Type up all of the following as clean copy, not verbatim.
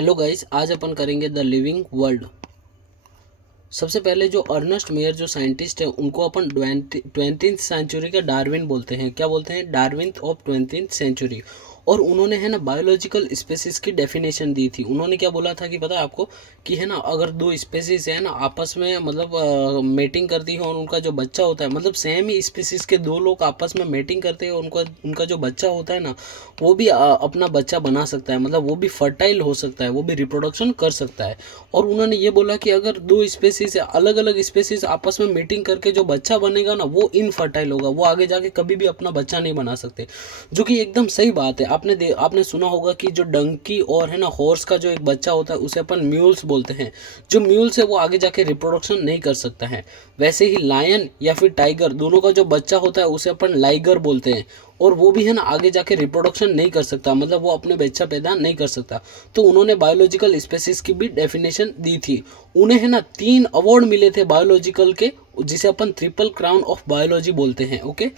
Hello guys, आज अपन करेंगे the living world. सबसे पहले जो अर्नेस्ट मेयर जो साइंटिस्ट है उनको अपन 20th सेंचुरी का डार्विन बोलते हैं। क्या बोलते हैं? Darwin of 20th century. और उन्होंने है ना बायोलॉजिकल स्पेसिस की डेफिनेशन दी थी। उन्होंने क्या बोला था कि पता है आपको कि है ना अगर दो स्पेसिस है ना आपस में मतलब मेटिंग करती है और उनका जो बच्चा होता है मतलब सेम ही स्पेसिस के दो लोग आपस में मेटिंग करते हैं और उनका उनका जो बच्चा होता है ना वो भी अपना बच्चा बना सकता है, मतलब वो भी फर्टाइल हो सकता है, वो भी रिप्रोडक्शन कर सकता है। और उन्होंने ये बोला कि अगर दो स्पेसीज अलग अलग स्पेसीज आपस में मीटिंग करके जो बच्चा बनेगा ना वो इनफर्टाइल होगा, वो आगे जाके कभी भी अपना बच्चा नहीं बना सकते। जो कि एकदम सही बात है। आपने सुना होगा कि जो डंकी और है ना हॉर्स का जो एक बच्चा होता है उसे अपन म्यूल्स बोलते हैं। जो म्यूल्स है वो आगे जाके रिप्रोडक्शन नहीं कर सकता है। वैसे ही लायन या फिर टाइगर दोनों का जो बच्चा होता है उसे अपन लाइगर बोलते हैं। और वो भी है ना आगे जाके रिप्रोडक्शन नहीं कर सकता, मतलब वो अपने बच्चा पैदा नहीं कर सकता। तो उन्होंने बायोलॉजिकल स्पेसिस की भी डेफिनेशन दी थी। उन्हें है ना 3 अवार्ड मिले थे बायोलॉजिकल के, जिसे अपन ट्रिपल क्राउन ऑफ बायोलॉजी बोलते हैं। ओके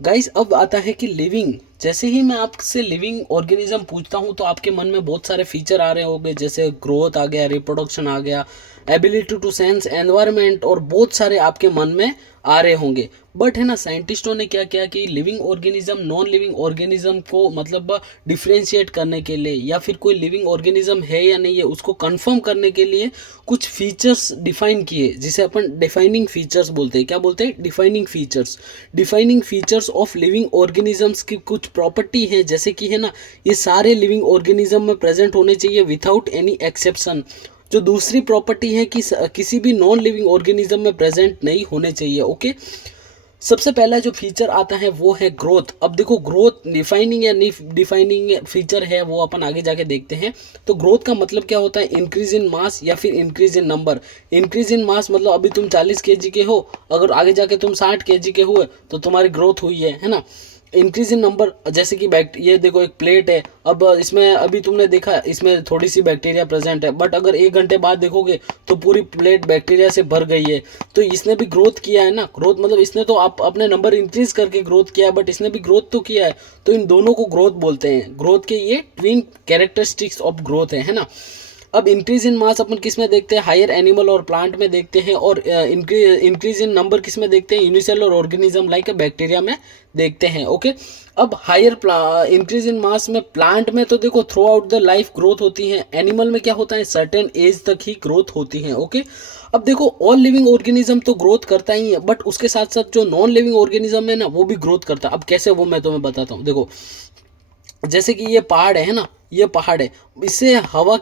गाइस, अब आता है कि लिविंग। जैसे ही मैं आपसे लिविंग ऑर्गेनिज्म पूछता हूँ तो आपके मन में बहुत सारे फीचर आ रहे होंगे, जैसे ग्रोथ आ गया, रिप्रोडक्शन आ गया, एबिलिटी टू सेंस एनवायरनमेंट, और बहुत सारे आपके मन में आ रहे होंगे। बट है ना साइंटिस्टों ने क्या किया कि living organism non living organism को मतलब डिफ्रेंशिएट करने के लिए या फिर कोई लिविंग ऑर्गेनिज्म है या नहीं है उसको कंफर्म करने के लिए कुछ फीचर्स डिफाइन किए, जिसे अपन डिफाइनिंग फीचर्स बोलते हैं। क्या बोलते हैं? Defining features. Defining features of living organisms की कुछ प्रॉपर्टी है, जैसे कि है ना ये सारे लिविंग ऑर्गेनिज्म में प्रेजेंट होने चाहिए विदाउट एनी एक्सेप्शन। जो दूसरी प्रॉपर्टी है कि किसी भी नॉन लिविंग ऑर्गेनिज्म में प्रेजेंट नहीं होने चाहिए। ओके, सबसे पहला जो फीचर आता है वो है ग्रोथ। अब देखो, ग्रोथ डिफाइनिंग या नहीं डिफाइनिंग फीचर है वो अपन आगे जाके देखते हैं। तो ग्रोथ का मतलब क्या होता है? इंक्रीज इन मास या फिर increase in number. Increase in mass मतलब अभी तुम 40 kg के हो, अगर आगे जाके तुम 60 kg के हुए तो तुम्हारी ग्रोथ हुई है ना। इंक्रीज इन नंबर, जैसे कि ये देखो एक प्लेट है, अब इसमें अभी तुमने देखा इसमें थोड़ी सी बैक्टीरिया प्रेजेंट है, बट अगर 1 घंटे बाद देखोगे तो पूरी प्लेट बैक्टीरिया से भर गई है। तो इसने भी ग्रोथ किया है ना। ग्रोथ मतलब इसने तो आप अपने नंबर इंक्रीज करके ग्रोथ किया है, बट इसने भी ग्रोथ तो किया है। तो इन दोनों को ग्रोथ बोलते हैं। ग्रोथ के ये ट्विन कैरेक्टरिस्टिक्स ऑफ ग्रोथ है ना। अब इंक्रीज इन मास अपन किस में देखते हैं? हायर एनिमल और प्लांट में देखते हैं। और इंक्रीज इन नंबर किस में देखते हैं? यूनिसेलुलर ऑर्गेनिज्म लाइक बैक्टीरिया में देखते हैं। ओके, अब हायर इंक्रीज इन मास में प्लांट में तो देखो through out the life growth होती है। एनिमल में क्या होता है? सर्टेन एज तक ही ग्रोथ होती है। ओके, अब देखो ऑल लिविंग ऑर्गेनिज्म तो ग्रोथ करता ही है, बट उसके साथ साथ जो नॉन लिविंग ऑर्गेनिज्म है ना वो भी ग्रोथ करता है। अब कैसे, वो मैं तुम्हें बताता हूँ। देखो, जैसे कि ये पहाड़ है ना, ये पहाड़ है, इससे हवा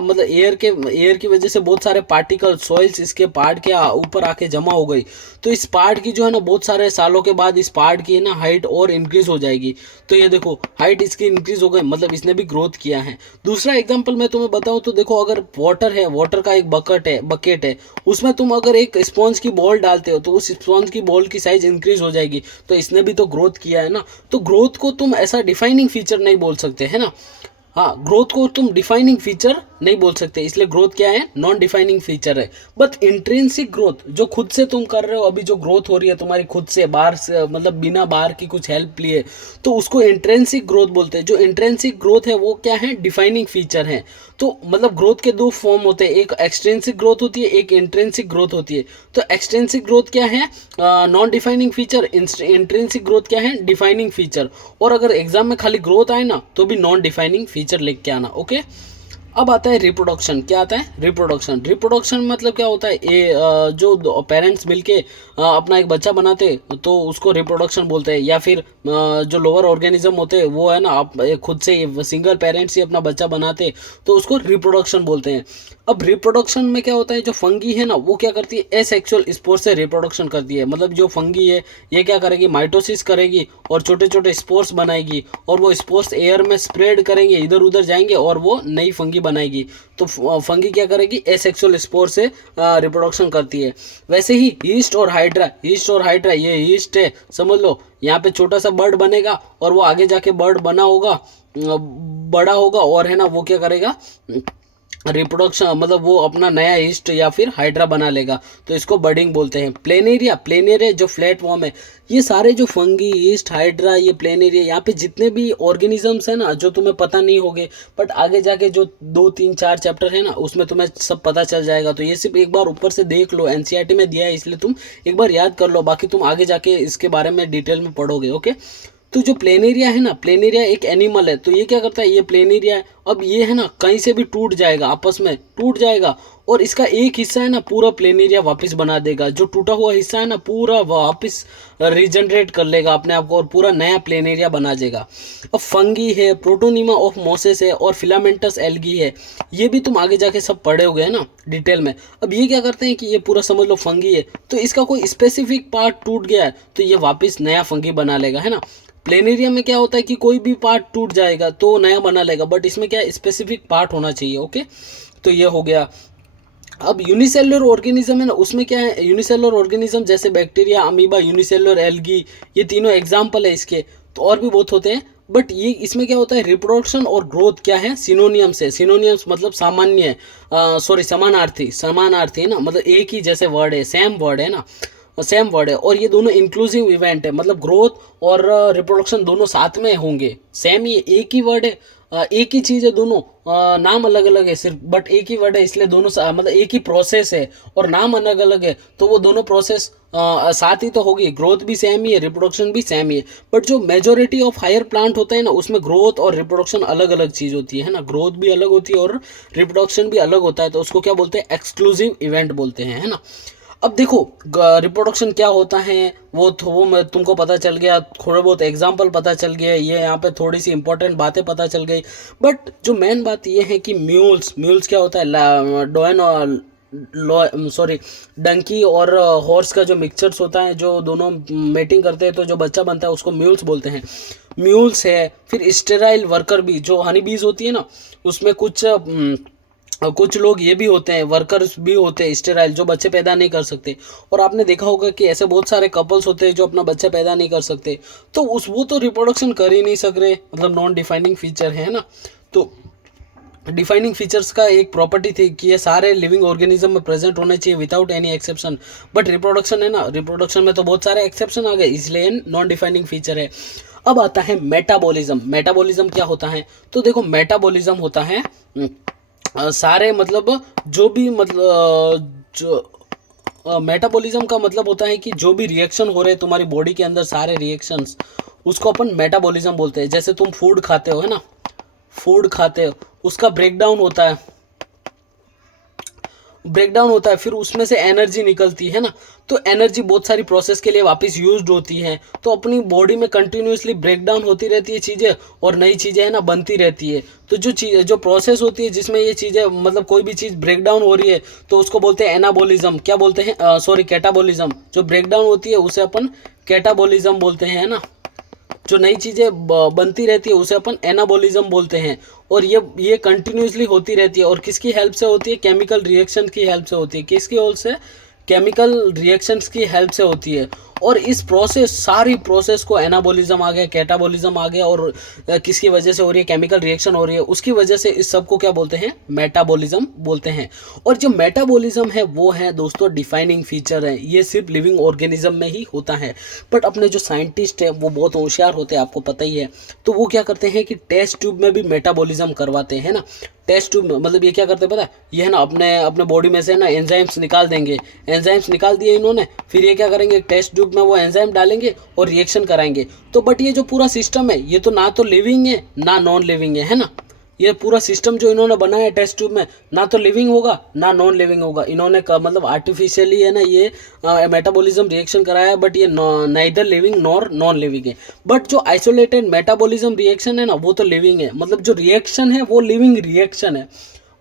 मतलब एयर की वजह से बहुत सारे पार्टिकल सॉइल्स इसके पहाड़ के ऊपर आके जमा हो गई। तो इस पहाड़ की जो है ना बहुत सारे सालों के बाद इस पहाड़ की है ना हाइट और इंक्रीज हो जाएगी। तो ये देखो हाइट इसकी इंक्रीज हो गई, मतलब इसने भी ग्रोथ किया है। दूसरा एग्जांपल मैं तुम्हें बताऊं तो देखो, अगर वाटर है, वाटर का एक बकेट है, उसमें तुम अगर एक स्पॉन्ज की बॉल डालते हो तो उस स्पॉन्ज की बॉल की साइज इंक्रीज हो जाएगी। तो इसने भी तो ग्रोथ किया है ना। तो ग्रोथ को तुम ऐसा डिफाइनिंग फीचर नहीं बोल सकते है ना। हाँ, ग्रोथ को तुम डिफाइनिंग फीचर नहीं बोल सकते, इसलिए ग्रोथ क्या है? नॉन डिफाइनिंग फीचर है। बट इंट्रिंसिक ग्रोथ जो खुद से तुम कर रहे हो, अभी जो ग्रोथ हो रही है तुम्हारी खुद से, बाहर से मतलब बिना बाहर की कुछ हेल्प लिए, तो उसको इंट्रेंसिक ग्रोथ बोलते हैं। जो इंट्रेंसिक ग्रोथ है वो क्या है? डिफाइनिंग फीचर है। तो मतलब ग्रोथ के दो फॉर्म होते हैं, एक एक्सटेंसिक ग्रोथ होती है, एक इंट्रेंसिक ग्रोथ होती है। तो एक्सटेंसिक ग्रोथ क्या है? Non defining feature. Intrinsic growth क्या है? Defining feature. और अगर एग्जाम में खाली ग्रोथ आए ना तो भी नॉन डिफाइनिंग फीचर लेके के आना। ओके, अब आता है रिप्रोडक्शन। क्या आता है? रिप्रोडक्शन। रिप्रोडक्शन मतलब क्या होता है? ये जो पेरेंट्स मिलके अपना एक बच्चा बनाते तो उसको रिप्रोडक्शन बोलते हैं। या फिर जो लोअर ऑर्गेनिज्म होते हैं वो है ना आप खुद से सिंगल पेरेंट्स ही अपना बच्चा बनाते तो उसको रिप्रोडक्शन बोलते हैं। अब रिप्रोडक्शन में क्या होता है? जो फंगी है ना वो क्या करती है? एसेक्सुअल स्पोर से रिप्रोडक्शन करती है। मतलब जो फंगी है ये क्या करेगी? माइटोसिस करेगी और छोटे छोटे स्पोर्स बनाएगी, और वो स्पोर्स एयर में स्प्रेड करेंगे, इधर उधर जाएंगे और वो नई फंगी बनाएगी। तो फंगी क्या करेगी? एसेक्सुअल स्पोर से रिप्रोडक्शन करती है। वैसे ही ईस्ट और हाइड्रा, ये ईस्ट है समझ लो। यहाँ पे छोटा सा बर्ड बनेगा और वो आगे जाके बर्ड बना होगा, बड़ा होगा, और है ना वो क्या करेगा? रिप्रोडक्शन मतलब वो अपना नया ईस्ट या फिर हाइड्रा बना लेगा, तो इसको बडिंग बोलते हैं। प्लेनेरिया, प्लेनेरिया जो फ्लैट फॉर्म है, ये सारे जो फंगी, ईस्ट, हाइड्रा, ये प्लेनेरिया, यहाँ पे जितने भी ऑर्गेनिजम्स है ना जो तुम्हें पता नहीं होंगे, बट आगे जाके जो 2 3 4 चैप्टर है ना उसमें तुम्हें सब पता चल जाएगा। तो ये सिर्फ एक बार ऊपर से देख लो, एनसीईआरटी में दिया है इसलिए तुम एक बार याद कर लो, बाकी तुम आगे जाके इसके बारे में डिटेल में पढ़ोगे। ओके, तो जो प्लेनेरिया है ना, प्लेनेरिया एक एनिमल है, तो ये क्या करता है, ये प्लेनेरिया है, अब ये है ना कहीं से भी टूट जाएगा, आपस में टूट जाएगा, और इसका एक हिस्सा है ना पूरा प्लेनेरिया वापस बना देगा, जो टूटा हुआ हिस्सा है ना पूरा वापस रिजनरेट कर लेगा अपने आप को और पूरा नया प्लेनेरिया बना देगा। अब फंगी है, प्रोटोनीमा ऑफ मोसेस है, और फिलामेंटस एल्गी है, ये भी तुम आगे जाके सब पढ़े होगे है ना डिटेल में। अब ये क्या करते हैं कि ये पूरा समझ लो फंगी है, तो इसका कोई स्पेसिफिक पार्ट टूट गया है तो ये वापस नया फंगी बना लेगा, है ना। प्लेनेरिया में क्या होता है कि कोई भी पार्ट टूट जाएगा तो नया बना लेगा, बट इसमें क्या स्पेसिफिक पार्ट होना चाहिए। ओके, तो ये हो गया। अब यूनिसेलुलर ऑर्गेनिज्म है ना, उसमें क्या है, यूनिसेलुलर ऑर्गेनिज्म जैसे बैक्टीरिया, अमीबा, यूनिसेलुलर एल्गी, ये तीनों एग्जाम्पल है इसके, तो और भी बहुत होते हैं, बट ये इसमें क्या होता है, रिप्रोडक्शन और ग्रोथ क्या है, सिनोनियम्स है। सिनोनियम्स मतलब सामान्य है, सॉरी समानार्थी, समानार्थी है ना, मतलब एक ही जैसे वर्ड है, सेम वर्ड है ना, सेम वर्ड है, और ये दोनों इंक्लूसिव इवेंट है, मतलब ग्रोथ और रिप्रोडक्शन दोनों साथ में होंगे, सेम ही एक ही वर्ड है, एक ही चीज़ है दोनों, नाम अलग अलग है सिर्फ, बट एक ही वर्ड है इसलिए दोनों मतलब एक ही प्रोसेस है और नाम अलग अलग है, तो वो दोनों प्रोसेस साथ ही तो होगी, ग्रोथ भी सेम ही है, रिप्रोडक्शन भी सेम ही है। बट जो मेजोरिटी ऑफ हायर प्लांट होता है ना उसमें ग्रोथ और रिप्रोडक्शन अलग अलग चीज़ होती है ना, ग्रोथ भी अलग होती है और रिप्रोडक्शन भी अलग होता है, तो उसको क्या बोलते हैं, एक्सक्लूसिव इवेंट बोलते हैं, है ना। अब देखो रिप्रोडक्शन क्या होता है वो मैं तुमको पता चल गया, थोड़ा बहुत एग्जांपल पता चल गया, ये यहाँ पे थोड़ी सी इंपॉर्टेंट बातें पता चल गई, बट जो मेन बात ये है कि म्यूल्स क्या होता है, डोएन और सॉरी डंकी और हॉर्स का जो मिक्सचर्स होता है, जो दोनों मेटिंग करते हैं तो जो बच्चा बनता है उसको म्यूल्स बोलते हैं। म्यूल्स है, फिर स्टेराइल वर्कर भी, जो हनी बीज होती है ना उसमें कुछ लोग ये भी होते हैं, वर्कर्स भी होते हैं स्टेराइल, जो बच्चे पैदा नहीं कर सकते, और आपने देखा होगा कि ऐसे बहुत सारे कपल्स होते हैं जो अपना बच्चा पैदा नहीं कर सकते, तो वो तो रिप्रोडक्शन कर ही नहीं सक रहे, मतलब नॉन डिफाइनिंग फीचर है ना। तो डिफाइनिंग फीचर्स का एक प्रॉपर्टी थी कि ये सारे लिविंग ऑर्गेनिज्म में प्रेजेंट होने चाहिए without any exception, but reproduction है ना, रिप्रोडक्शन में तो बहुत सारे एक्सेप्शन आ गए, इसलिए नॉन डिफाइनिंग फीचर है। अब आता है मेटाबॉलिज्म। मेटाबॉलिज्म क्या होता है, तो देखो मेटाबॉलिज्म होता है सारे मतलब जो भी मतलब जो मेटाबॉलिज्म का मतलब होता है कि जो भी रिएक्शन हो रहे हैं तुम्हारी बॉडी के अंदर, सारे रिएक्शंस, उसको अपन मेटाबॉलिज्म बोलते हैं। जैसे तुम फूड खाते हो है ना, फूड खाते हो, उसका ब्रेकडाउन होता है, फिर उसमें से एनर्जी निकलती है ना, तो एनर्जी बहुत सारी प्रोसेस के लिए वापस यूज्ड होती है, तो अपनी बॉडी में कंटिन्यूसली ब्रेकडाउन होती रहती है चीज़ें, और नई चीज़ें है ना बनती रहती है। तो जो प्रोसेस होती है जिसमें ये चीज़ें मतलब कोई भी चीज़ ब्रेकडाउन हो रही है तो उसको बोलते हैं एनाबॉलिज्म, क्या बोलते हैं, सॉरी कैटाबॉलिज्म। जो ब्रेकडाउन होती है उसे अपन कैटाबॉलिज्म बोलते हैं, है ना। जो नई चीज़ें बनती रहती है उसे अपन एनाबॉलिज्म बोलते हैं, और ये कंटिन्यूसली होती रहती है, और किसकी हेल्प से होती है, केमिकल रिएक्शन की हेल्प से होती है, किसकी हेल्प से, केमिकल रिएक्शंस की हेल्प से होती है। और इस सारी प्रोसेस को एनाबॉलिज्म आ गया, कैटाबॉलिज्म आ गया, और किसकी वजह से हो रही है, केमिकल रिएक्शन हो रही है, उसकी वजह से इस सब को क्या बोलते हैं, मेटाबॉलिज्म बोलते हैं। और जो मेटाबॉलिज्म है वो है दोस्तों डिफाइनिंग फीचर है, ये सिर्फ लिविंग ऑर्गेनिज्म में ही होता है। बट अपने जो साइंटिस्ट है वो बहुत होशियार होते हैं, आपको पता ही है, तो वो क्या करते हैं कि टेस्ट ट्यूब में भी मेटाबॉलिज्म करवाते हैं ना। टेस्ट ट्यूब मतलब ये क्या करते हैं पता है, ये है ना अपने बॉडी में से ना एंजाइम्स निकाल देंगे, एंजाइम्स निकाल दिए इन्होंने, फिर ये क्या करेंगे, टेस्ट ट्यूब में वो एंजाइम डालेंगे और रिएक्शन कराएंगे। तो बट ये जो पूरा सिस्टम है ये तो ना तो लिविंग है ना नॉन लिविंग है ना। ये पूरा सिस्टम जो इन्होंने बनाया है टेस्ट ट्यूब में, ना तो लिविंग होगा ना नॉन लिविंग होगा, इन्होंने मतलब आर्टिफिशियली है ना ये मेटाबॉलिज्म रिएक्शन कराया है, बट ये neither living nor non living है। बट जो आइसोलेटेड मेटाबॉलिज्म रिएक्शन है ना वो तो लिविंग है, मतलब जो रिएक्शन है वो लिविंग रिएक्शन है।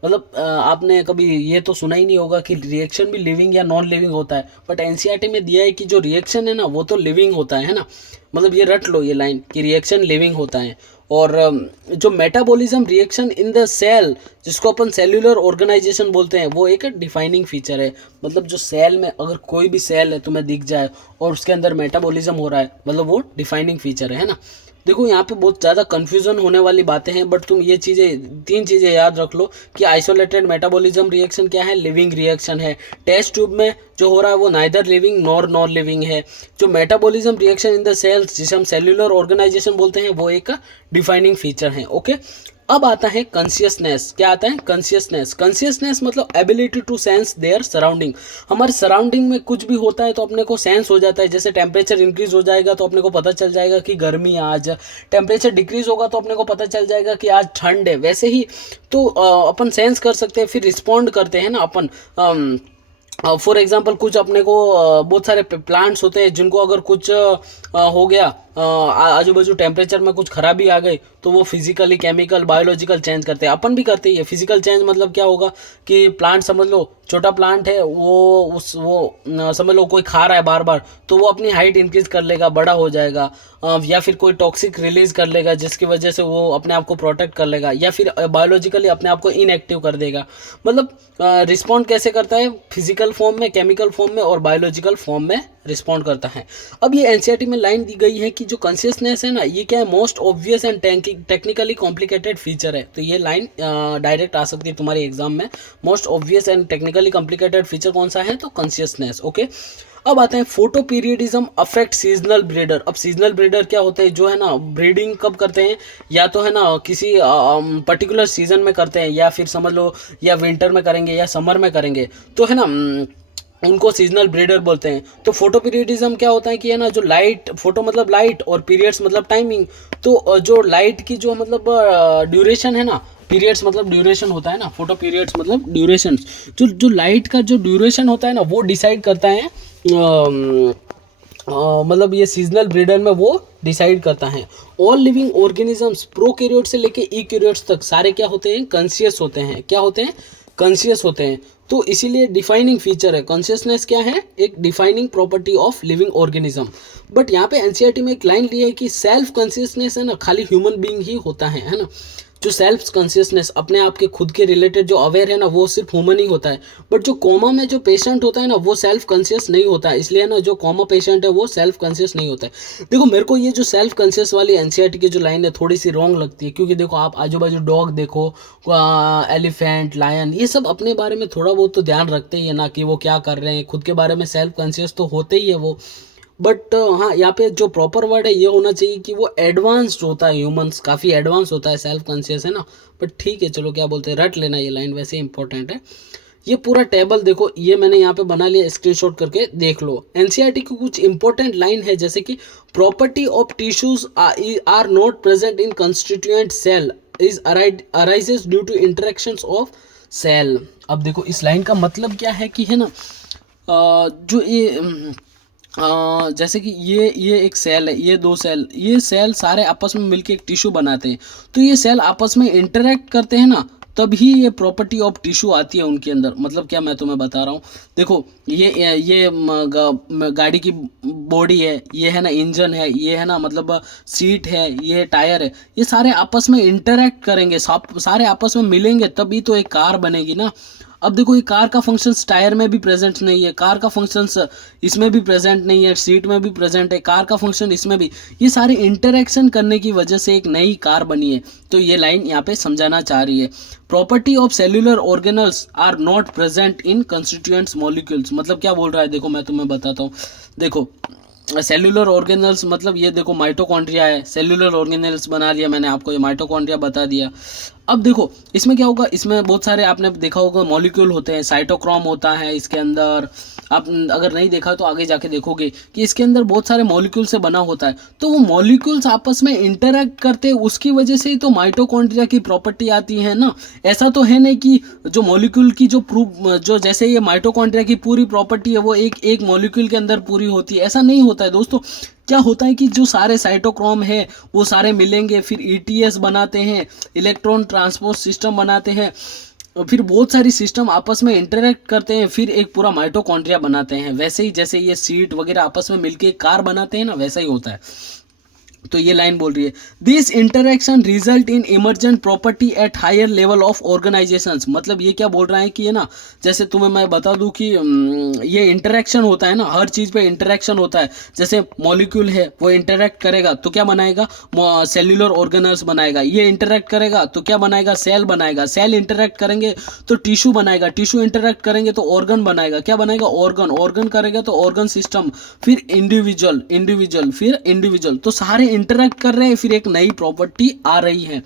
मतलब आपने कभी ये तो सुना ही नहीं होगा कि रिएक्शन भी लिविंग या नॉन लिविंग होता है, बट एनसीईआरटी में दिया है कि जो रिएक्शन है ना वो तो लिविंग होता है ना। मतलब ये रट लो ये लाइन कि रिएक्शन लिविंग होता है। और जो metabolism reaction in the cell, जिसको अपन सेल्यूलर ऑर्गेनाइजेशन बोलते हैं, वो एक डिफाइनिंग फीचर है। मतलब जो सेल में अगर कोई भी सेल है तुम्हें दिख जाए और उसके अंदर मेटाबॉलिज्म हो रहा है, मतलब वो डिफाइनिंग फीचर है ना। देखो यहाँ पे बहुत ज़्यादा कन्फ्यूजन होने वाली बातें हैं, बट तुम ये चीज़ें, 3 चीज़ें याद रख लो कि आइसोलेटेड मेटाबॉलिज्म रिएक्शन क्या है, लिविंग रिएक्शन है। टेस्ट ट्यूब में जो हो रहा है वो नाइदर लिविंग नॉर लिविंग है। जो metabolism reaction in the cells, जिसे हम सेल्यूलर ऑर्गेनाइजेशन बोलते हैं, वो एक डिफाइनिंग फीचर है। ओके, अब आता है कॉन्शियसनेस। क्या आता है? कॉन्शियसनेस। कॉन्शियसनेस मतलब ability to sense their surrounding. हमारे सराउंडिंग में कुछ भी होता है तो अपने को सेंस हो जाता है। जैसे टेम्परेचर इंक्रीज हो जाएगा तो अपने को पता चल जाएगा कि गर्मी है आज, टेम्परेचर डिक्रीज होगा तो अपने को पता चल जाएगा कि आज ठंड है। वैसे ही तो अपन सेंस कर सकते हैं, फिर रिस्पॉन्ड करते हैं ना अपन। फॉर एग्जाम्पल कुछ अपने को बहुत सारे प्लांट्स होते हैं जिनको अगर कुछ हो गया, आजू बाजू टेम्परेचर में कुछ खराबी आ गई, तो वो फिजिकली, केमिकल, बायोलॉजिकल चेंज करते हैं। अपन भी करते हैं। फिजिकल चेंज मतलब क्या होगा कि प्लांट समझ लो, छोटा प्लांट है, समझ लो कोई खा रहा है बार बार, तो वो अपनी हाइट इंक्रीज कर लेगा, बड़ा हो जाएगा। या फिर कोई टॉक्सिक रिलीज कर लेगा जिसकी वजह से वो अपने आप को प्रोटेक्ट कर लेगा, या फिर बायोलॉजिकली अपने आप को इनएक्टिव कर देगा। मतलब रिस्पॉन्ड कैसे करता है? फिजिकल फॉर्म में, केमिकल फॉर्म में और बायोलॉजिकल फॉर्म में रिस्पॉन्ड करता है। अब ये एनसीईआरटी में लाइन दी गई है कि जो कॉन्शियसनेस है ना, ये क्या है? Most obvious and technically complicated feature है। तो ये लाइन डायरेक्ट आ सकती है तुम्हारे एग्जाम में। Most obvious and technically complicated feature कौन सा है? तो कॉन्शियसनेस। ओके, अब आते हैं photo periodism affect seasonal breeder. अब सीजनल ब्रीडर क्या होते हैं? जो है ना ब्रीडिंग कब करते हैं, या तो है ना किसी पर्टिकुलर सीजन में करते हैं, या फिर समझ लो या विंटर में करेंगे या समर में करेंगे, तो है ना उनको सीजनल ब्रीडर बोलते हैं। तो फोटो पीरियडिज्म क्या होता है कि है ना, जो लाइट, फोटो मतलब लाइट और पीरियड्स मतलब टाइमिंग, तो जो लाइट की जो मतलब ड्यूरेशन है ना, पीरियड्स मतलब ड्यूरेशन होता है ना, फोटो पीरियड्स मतलब ड्यूरेशन, जो लाइट का जो ड्यूरेशन होता है ना, वो डिसाइड करता है मतलब ये सीजनल ब्रीडर में वो डिसाइड करता है। ऑल लिविंग ऑर्गेनिजम्स प्रोकैरियोट से लेके यूकैरियोट्स तक सारे क्या होते हैं? कॉन्शियस होते हैं। क्या होते हैं? कॉन्शियस होते हैं। तो इसीलिए डिफाइनिंग फीचर है कॉन्शियसनेस। क्या है? एक defining property of living organism. But यहाँ पे एनसीईआरटी में एक लाइन ली है कि सेल्फ कॉन्शियसनेस है ना, खाली ह्यूमन बीइंग ही होता है ना। जो सेल्फ कॉन्शियसनेस, अपने आप के खुद के रिलेटेड जो अवेयर है ना, वो सिर्फ ह्यूमन ही होता है। बट जो कोमा में जो पेशेंट होता है ना, वो सेल्फ कॉन्शियस नहीं होता है। इसलिए ना जो कोमा पेशेंट है वो सेल्फ कॉन्शियस नहीं होता है। देखो मेरे को ये जो सेल्फ कॉन्शियस वाली एनसीईआरटी की जो लाइन है थोड़ी सी रॉन्ग लगती है, क्योंकि देखो आप आजू बाजू डॉग देखो, एलिफेंट, लायन, ये सब अपने बारे में थोड़ा बहुत तो ध्यान रखते ही है ना, कि वो क्या कर रहे हैं, खुद के बारे में सेल्फ कॉन्शियस तो होते ही है वो। बट हाँ, यहाँ पे जो प्रॉपर वर्ड है ये होना चाहिए कि वो एडवांस्ड होता है, ह्यूमंस काफ़ी एडवांस होता है, सेल्फ कॉन्शियस है ना। बट ठीक है, चलो क्या बोलते हैं, रट लेना ये लाइन, वैसे इंपॉर्टेंट है। ये पूरा टेबल देखो, ये मैंने यहाँ पे बना लिया, स्क्रीनशॉट करके देख लो। एनसीईआरटी की कुछ इंपॉर्टेंट लाइन है, जैसे कि property of tissues are not present in constituent cell is arises due to interactions of cell. अब देखो इस लाइन का मतलब क्या है कि है ना, जो ये जैसे कि ये एक सेल है, ये 2 सेल, ये सेल सारे आपस में मिलके एक टिश्यू बनाते हैं। तो ये सेल आपस में इंटरेक्ट करते हैं ना, तभी ये प्रॉपर्टी ऑफ टिश्यू आती है उनके अंदर। मतलब क्या मैं तुम्हें बता रहा हूँ, देखो ये गाड़ी की बॉडी है, ये है ना इंजन है, ये है ना मतलब सीट है, ये टायर है, ये सारे आपस में इंटरेक्ट करेंगे, सारे आपस में मिलेंगे, तभी तो एक कार बनेगी ना। अब देखो ये कार का फंक्शंस टायर में भी प्रेजेंट नहीं है, कार का फंक्शंस इसमें भी प्रेजेंट नहीं है, सीट में भी प्रेजेंट है, कार का फंक्शन इसमें भी। ये सारे इंटरेक्शन करने की वजह से एक नई कार बनी है। तो ये लाइन यहाँ पे समझाना चाह रही है, property of cellular organelles are not present in constituents molecules. मतलब क्या बोल रहा है, देखो मैं तुम्हें बताता हूँ। देखो सेल्यूलर ऑर्गेनल्स मतलब ये देखो माइटोकॉन्ड्रिया है, सेल्यूलर ऑर्गेनल्स बना लिया मैंने आपको, ये माइटोकॉन्ड्रिया बता दिया। अब देखो इसमें क्या होगा, इसमें बहुत सारे आपने देखा होगा मॉलिक्यूल होते हैं, साइटोक्रोम होता है इसके अंदर। आप अगर नहीं देखा तो आगे जाके देखोगे कि इसके अंदर बहुत सारे मॉलिक्यूल से बना होता है। तो वो मॉलिक्यूल्स आपस में इंटरेक्ट करते हैं, उसकी वजह से ही तो माइटोकॉन्ड्रिया की प्रॉपर्टी आती है ना। ऐसा तो है नहीं कि जो मॉलिक्यूल की जो जैसे ये माइटोकॉन्ड्रिया की पूरी प्रॉपर्टी है वो एक मॉलिक्यूल के अंदर पूरी होती है, ऐसा नहीं होता है दोस्तों। क्या होता है कि जो सारे साइटोक्रोम है वो सारे मिलेंगे, फिर ईटीएस बनाते हैं, इलेक्ट्रॉन ट्रांसपोर्ट सिस्टम बनाते हैं, फिर बहुत सारी सिस्टम आपस में इंटरेक्ट करते हैं, फिर एक पूरा माइटोकॉन्ड्रिया बनाते हैं। वैसे ही जैसे ये सीट वगैरह आपस में मिलके कार बनाते हैं ना, वैसा ही होता है। तो ये लाइन बोल रही है this interaction result in emergent property at higher level of organisations. मतलब ये क्या बोल रहा है कि है ना, जैसे तुम्हें मैं बता दूं कि ये इंटरेक्शन होता है ना, हर चीज़ पे इंटरेक्शन होता है। जैसे मॉलिक्यूल है वो इंटरेक्ट करेगा तो क्या बनाएगा, सेल्यूलर ऑर्गेनल्स बनाएगा। ये इंटरेक्ट करेगा तो क्या बनाएगा, सेल बनाएगा। सेल इंटरेक्ट करेंगे तो टिश्यू बनाएगा। टिश्यू इंटरेक्ट करेंगे तो ऑर्गन बनाएगा। क्या बनाएगा, ऑर्गन। ऑर्गन करेगा तो ऑर्गन सिस्टम, फिर इंडिविजुअल, इंडिविजुअल, फिर इंडिविजुअल। तो सारे इंटरेक्ट कर रहे हैं, फिर एक नई प्रॉपर्टी आ रही है।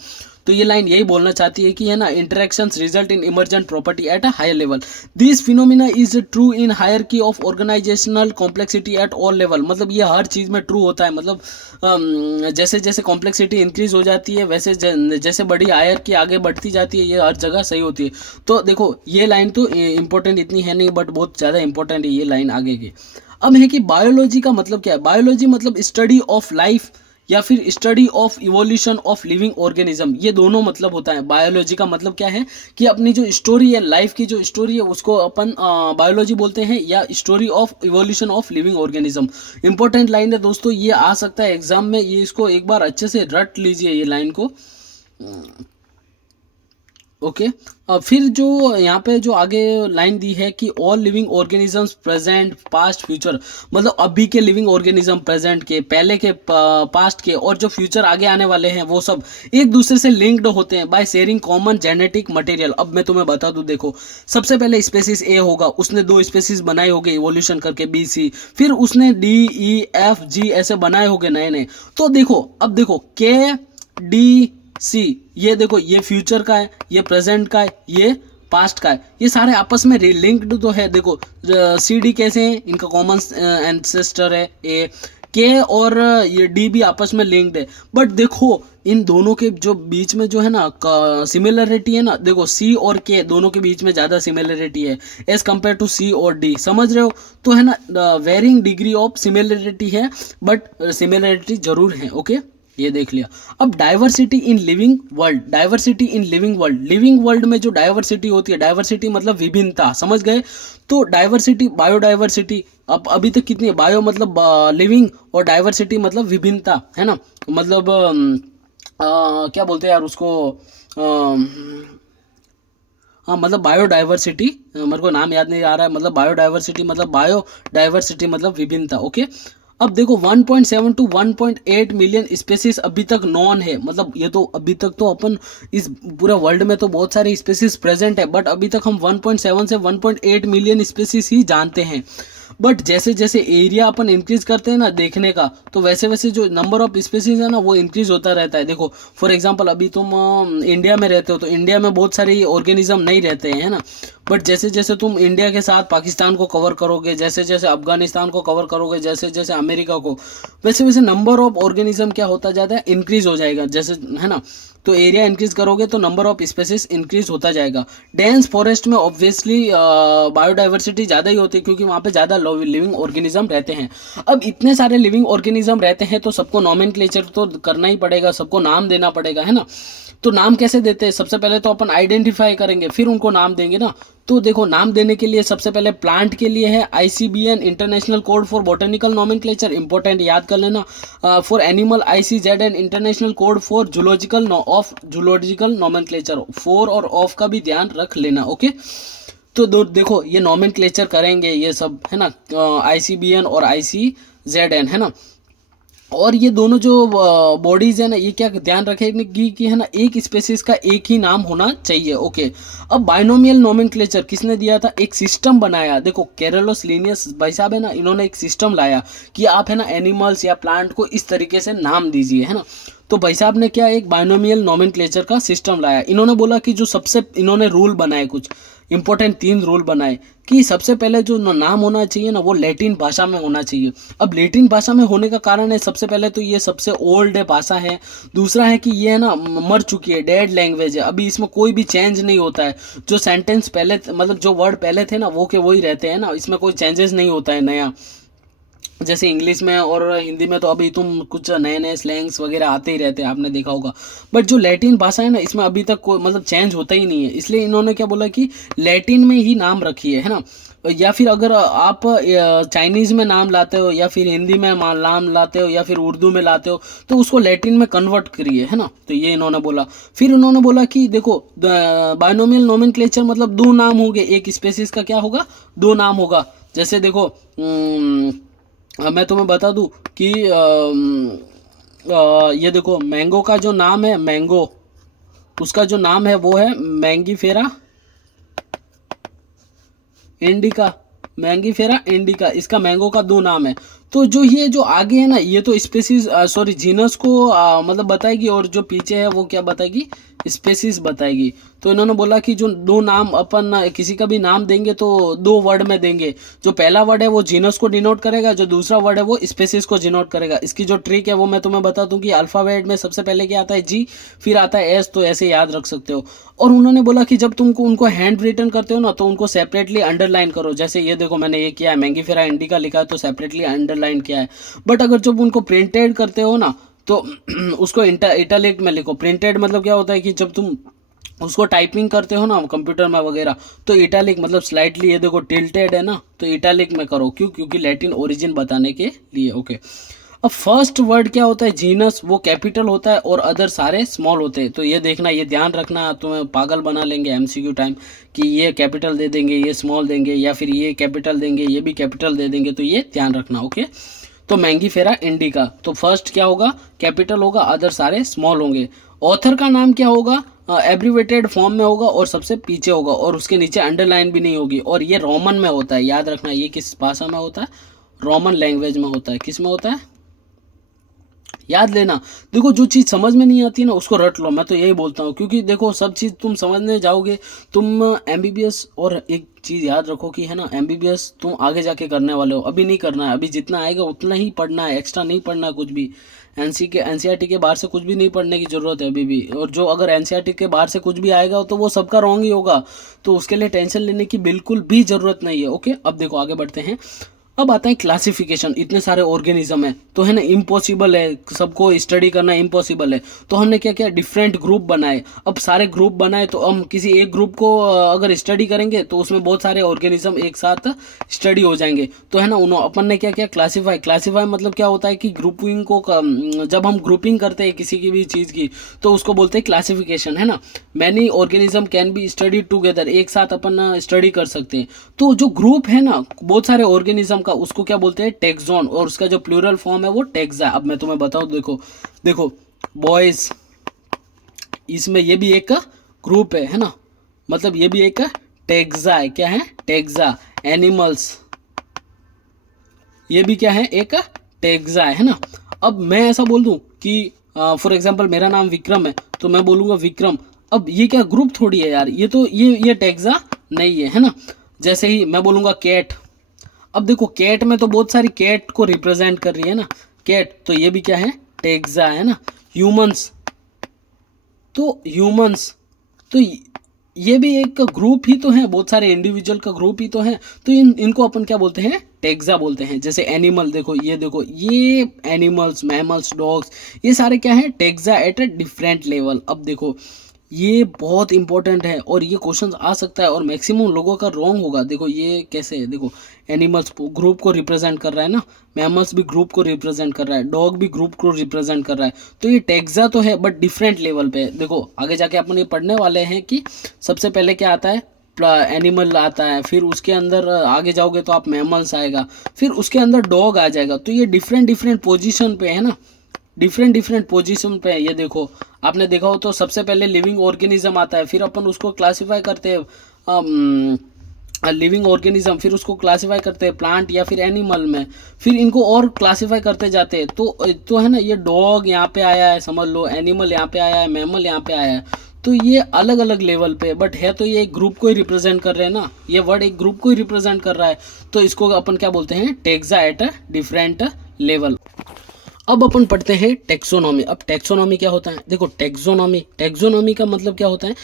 तो ये लाइन यही बोलना चाहती है कि है ना, interactions result in emergent property at a higher level. This phenomena is true in hierarchy of organisational complexity at all level. मतलब ये हर चीज़ में ट्रू होता है। मतलब जैसे जैसे कॉम्प्लेक्सिटी इंक्रीज हो जाती है वैसे जैसे बड़ी हायर की आगे बढ़ती जाती है, ये हर जगह सही होती है। तो देखो ये लाइन तो इंपॉर्टेंट इतनी है नहीं, बट बहुत ज़्यादा इंपॉर्टेंट है ये लाइन आगे की। अब है कि बायोलॉजी का मतलब क्या है। बायोलॉजी मतलब स्टडी ऑफ लाइफ या फिर study of evolution of living organism. ये दोनों मतलब होता है। बायोलॉजी का मतलब क्या है कि अपनी जो स्टोरी है, लाइफ की जो स्टोरी है, उसको अपन बायोलॉजी बोलते हैं, या story of evolution of living organism. Important line है दोस्तों, ये आ सकता है एग्जाम में, ये इसको एक बार अच्छे से रट लीजिए ये लाइन को। ओके अब फिर जो यहाँ पे जो आगे लाइन दी है कि all living organisms present past future, मतलब अभी के लिविंग ऑर्गेनिज्म, प्रेजेंट के, पहले के, पास्ट के, और जो फ्यूचर आगे आने वाले हैं वो सब एक दूसरे से लिंक्ड होते हैं by sharing common genetic material. अब मैं तुम्हें बता दूं, देखो सबसे पहले स्पेसिस ए होगा, उसने 2 स्पेसिस बनाए होंगे इवोल्यूशन करके, बी सी, फिर उसने डी ई एफ जी ऐसे बनाए होंगे नए नए। तो देखो अब देखो के डी सी, ये देखो ये फ्यूचर का है, ये प्रेजेंट का है, ये पास्ट का है, ये सारे आपस में लिंक्ड तो है। देखो सी डी कैसे हैं, इनका कॉमन एंसेस्टर है ए, के और ये डी भी आपस में लिंक्ड है। बट देखो इन दोनों के जो बीच में जो है ना सिमिलरिटी है ना, देखो सी और के दोनों के बीच में ज़्यादा सिमिलरिटी है एज कम्पेयर टू सी और डी, समझ रहे हो। तो है ना वेरिंग डिग्री ऑफ सिमिलरिटी है, बट सिमिलरिटी जरूर है। ओके ये देख लिया। अब diversity in living world, diversity in living world, living world में जो डाइवर्सिटी होती है, डाइवर्सिटी मतलब विभिन्नता, समझ गए। तो डाइवर्सिटी, बायोडाइवर्सिटी, अब अभी तक कितनी है, बायो मतलब लिविंग और डाइवर्सिटी मतलब विभिन्नता, है ना। मतलब क्या बोलते हैं यार उसको, हाँ मतलब बायोडाइवर्सिटी, मेरे को नाम याद नहीं आ रहा है। मतलब बायोडाइवर्सिटी मतलब विभिन्नता। ओके अब देखो 1.7 टू 1.8 मिलियन स्पेसीज अभी तक नॉन है। मतलब ये तो अभी तक तो अपन इस पूरे वर्ल्ड में तो बहुत सारे स्पेसीज प्रेजेंट है, बट अभी तक हम 1.7 से 1.8 मिलियन स्पेसीज ही जानते हैं। बट जैसे जैसे एरिया अपन इंक्रीज करते हैं ना देखने का, तो वैसे वैसे जो नंबर ऑफ स्पेसीज है ना वो इंक्रीज होता रहता है। देखो फॉर एग्जांपल अभी तुम इंडिया में रहते हो तो इंडिया में बहुत सारे ऑर्गेनिज्म नहीं रहते हैं, है ना। बट जैसे जैसे तुम इंडिया के साथ पाकिस्तान को कवर करोगे, जैसे जैसे अफगानिस्तान को कवर करोगे, जैसे जैसे अमेरिका को, वैसे वैसे नंबर ऑफ ऑर्गेनिज्म क्या होता जाता है, इंक्रीज हो जाएगा, जैसे है ना। तो एरिया इंक्रीज करोगे तो नंबर ऑफ स्पेसिस इंक्रीज होता जाएगा। डेंस फॉरेस्ट में ऑब्वियसली बायोडाइवर्सिटी ज़्यादा ही होती है क्योंकि वहाँ पे ज़्यादा लिविंग ऑर्गेनिज्म रहते हैं। अब इतने सारे लिविंग ऑर्गेनिज्म रहते हैं तो सबको नॉमेनक्लेचर तो करना ही पड़ेगा, सबको नाम देना पड़ेगा, है ना। तो नाम कैसे देते हैं, सबसे पहले तो अपन आइडेंटिफाई करेंगे फिर उनको नाम देंगे ना। तो देखो नाम देने के लिए सबसे पहले प्लांट के लिए है ICBN international code for botanical nomenclature, important याद कर लेना। For animal ICZN international code for zoological nomenclature, for और ऑफ का भी ध्यान रख लेना। ओके तो देखो ये नॉमेनक्लेचर करेंगे ये सब, है ना, ICBN और ICZN, है ना। और ये दोनों जो बॉडीज है ना, ये क्या ध्यान रखेगी कि है ना एक स्पेसिस का एक ही नाम होना चाहिए। ओके अब बाइनोमियल नोमेनक्लेचर किसने दिया था, एक सिस्टम बनाया। देखो कैरोलोस लिनियस भाई साहब है ना, इन्होंने एक सिस्टम लाया कि आप है ना एनिमल्स या प्लांट को इस तरीके से नाम दीजिए, है ना। तो भाई साहब ने क्या एक बाइनोमियल नोमेनक्लेचर का सिस्टम लाया। इन्होंने बोला कि जो सबसे, इन्होंने रूल बनाए, कुछ इंपॉर्टेंट 3 रूल बनाए कि सबसे पहले जो नाम होना चाहिए ना वो लैटिन भाषा में होना चाहिए। अब लैटिन भाषा में होने का कारण है, सबसे पहले तो ये सबसे ओल्ड भाषा है, दूसरा है कि ये है ना मर चुकी है, डेड लैंग्वेज है, अभी इसमें कोई भी चेंज नहीं होता है। जो सेंटेंस पहले मतलब जो वर्ड पहले थे ना वो के वही रहते हैं ना, इसमें कोई चेंजेस नहीं होता है नया। जैसे इंग्लिश में और हिंदी में तो अभी तुम कुछ नए नए स्लैंग्स वगैरह आते ही रहते हैं, आपने देखा होगा। बट जो लैटिन भाषा है ना इसमें अभी तक कोई मतलब चेंज होता ही नहीं है, इसलिए इन्होंने क्या बोला कि लैटिन में ही नाम रखिए, है ना। या फिर अगर आप चाइनीज़ में नाम लाते हो या फिर हिंदी में नाम लाते हो या फिर उर्दू में लाते हो तो उसको लैटिन में कन्वर्ट करिए, है ना। तो ये इन्होंने बोला। फिर उन्होंने बोला कि देखो बायनोमियल नोमेनक्लेचर मतलब दो नाम होंगे, एक स्पेसिस का क्या होगा, दो नाम होगा। जैसे देखो मैं तुम्हें बता दूं कि ये देखो मैंगो का जो नाम है, मैंगो उसका जो नाम है वो है मैंगीफेरा इंडिका, मैंगीफेरा इंडिका, इसका मैंगो का दो नाम है। तो जो ये जो आगे है ना ये तो स्पेसीज सॉरी जीनस को मतलब बताएगी, और जो पीछे है वो क्या बताएगी, स्पेसीज बताएगी। तो इन्होंने बोला कि जो दो नाम अपन किसी का भी नाम देंगे तो दो वर्ड में देंगे, जो पहला वर्ड है वो जीनस को डिनोट करेगा, जो दूसरा वर्ड है वो स्पेसीज को डिनोट करेगा। इसकी जो ट्रिक है वो मैं तुम्हें बता दूं कि अल्फाबेट में सबसे पहले क्या आता है, जी, फिर आता है एस, तो ऐसे याद रख सकते हो। और उन्होंने बोला कि जब तुमको उनको हैंड रिटन करते हो ना तो उनको सेपरेटली अंडरलाइन करो। जैसे ये देखो मैंने ये किया है, मैंगीफेरा इंडिका लिखा है तो सेपरेटली अंडरलाइन किया है। बट अगर जब उनको प्रिंटेड करते हो ना तो उसको इटैलिक में लिखो। प्रिंटेड मतलब क्या होता है कि जब तुम उसको टाइपिंग करते हो ना कंप्यूटर में वगैरह तो इटैलिक मतलब स्लाइटली, ये देखो टिल्टेड है ना, तो इटैलिक में करो। क्यों? क्योंकि लैटिन ओरिजिन बताने के लिए। ओके, अब फर्स्ट वर्ड क्या होता है, जीनस, वो कैपिटल होता है और अदर सारे स्मॉल होते हैं। तो ये देखना, ये ध्यान रखना, तुम्हें पागल बना लेंगे एमसीक्यू टाइम कि ये कैपिटल दे देंगे, ये स्मॉल देंगे, या फिर ये कैपिटल देंगे, ये भी कैपिटल दे देंगे। तो ये ध्यान रखना। ओके, तो मैंगीफेरा इंडिका, तो फर्स्ट क्या होगा, कैपिटल होगा, अदर सारे स्मॉल होंगे। ऑथर का नाम क्या होगा, एब्रीवेटेड फॉर्म में होगा और सबसे पीछे होगा, और उसके नीचे अंडरलाइन भी नहीं होगी। और ये रोमन में होता है, याद रखना। ये किस भाषा में होता है, रोमन लैंग्वेज में होता है। किस में होता है, याद लेना। देखो जो चीज़ समझ में नहीं आती ना उसको रट लो, मैं तो यही बोलता हूँ। क्योंकि देखो सब चीज़ तुम समझने जाओगे तुम एमबीबीएस, और एक चीज़ याद रखो कि है ना, एमबीबीएस तुम आगे जाके करने वाले हो, अभी नहीं करना है। अभी जितना आएगा उतना ही पढ़ना है, एक्स्ट्रा नहीं पढ़ना कुछ भी। एनसीईआरटी के बाहर से कुछ भी नहीं पढ़ने की ज़रूरत है अभी भी। और जो अगर एनसीईआरटी के बाहर से कुछ भी आएगा तो वो सबका रॉन्ग ही होगा, तो उसके लिए टेंशन लेने की बिल्कुल भी ज़रूरत नहीं है। ओके, अब देखो आगे बढ़ते हैं। अब आता है क्लासिफिकेशन। इतने सारे ऑर्गेनिज्म है तो है ना, इम्पॉसिबल है सबको स्टडी करना, इम्पॉसिबल है। तो हमने क्या किया, डिफरेंट ग्रुप बनाए। अब सारे ग्रुप बनाए तो हम किसी एक ग्रुप को अगर स्टडी करेंगे तो उसमें बहुत सारे ऑर्गेनिज्म एक साथ स्टडी हो जाएंगे। तो है ना, अपन ने क्या किया, क्लासीफाई। क्लासीफाई मतलब क्या होता है कि ग्रुपिंग को जब हम ग्रुपिंग करते हैं किसी की भी चीज़ की तो उसको बोलते हैं क्लासिफिकेशन, है ना। Many organism can be study together, एक साथ अपन स्टडी कर सकते हैं। तो जो ग्रुप है ना बहुत सारे ऑर्गेनिज्म का, उसको क्या बोलते हैं, टेक्सोन, और उसका जो प्लूरल फॉर्म है वो टेक्सा। अब मैं तुम्हें बताऊं, देखो देखो बॉयज, इसमें ये भी एक ग्रुप है ना, मतलब ये भी एक टेक्सा है। क्या है, टेक्सा। एनिमल्स, ये भी क्या है, एक टेक्सा है ना। अब मैं ऐसा बोल दूं कि फॉर एग्जांपल मेरा नाम विक्रम है तो मैं बोलूंगा विक्रम। अब ये क्या ग्रुप थोड़ी है यार, ये तो ये टेक्सा नहीं है, है ना। जैसे ही मैं बोलूंगा कैट, अब देखो कैट में तो बहुत सारी कैट को रिप्रेजेंट कर रही है ना, कैट, तो ये भी क्या है, टेक्सा है ना। ह्यूमंस, तो ह्यूमंस, तो ये भी एक ग्रुप ही तो है, बहुत सारे इंडिविजुअल का ग्रुप ही तो है। तो इनको अपन क्या बोलते हैं, टेक्सा बोलते हैं। जैसे एनिमल, देखो ये एनिमल्स, मैमल्स, डॉग्स, ये सारे क्या है, taxa at a different level. अब देखो ये बहुत इंपॉर्टेंट है और ये क्वेश्चन आ सकता है और मैक्सिमम लोगों का रॉन्ग होगा। देखो ये कैसे है, देखो एनिमल्स ग्रुप को रिप्रेजेंट कर रहा है ना, मैमल्स भी ग्रुप को रिप्रेजेंट कर रहा है, डॉग भी ग्रुप को रिप्रेजेंट कर रहा है। तो ये टेक्सा तो है बट डिफरेंट लेवल पे है। देखो आगे जाके अपन ये पढ़ने वाले हैं कि सबसे पहले क्या आता है, एनिमल आता है, फिर उसके अंदर आगे जाओगे तो आप मैमल्स आएगा, फिर उसके अंदर डॉग आ जाएगा। तो ये डिफरेंट डिफरेंट पोजीशन पे है ना, डिफरेंट डिफरेंट पोजीशन पे है। ये देखो आपने देखा हो तो सबसे पहले लिविंग ऑर्गेनिज्म आता है, फिर अपन उसको क्लासिफाई करते हैं लिविंग ऑर्गेनिज्म, फिर उसको क्लासिफाई करते हैं प्लांट या फिर एनिमल में, फिर इनको और क्लासिफाई करते जाते हैं। तो है ना, ये डॉग यहाँ पे आया है समझ लो, एनिमल यहाँ पे आया है, मैमल यहाँ पे आया है। तो ये अलग अलग लेवल पे, बट है तो ये एक ग्रुप को ही रिप्रेजेंट कर रहे हैं ना, ये वर्ड एक ग्रुप को ही रिप्रेजेंट कर रहा है। तो इसको अपन क्या बोलते हैं, taxa at a different level. अब अपन पढ़ते हैं टेक्सोनॉमी। अब टेक्सोनॉमी क्या होता है, देखो टेक्सोनॉमी का मतलब क्या होता है,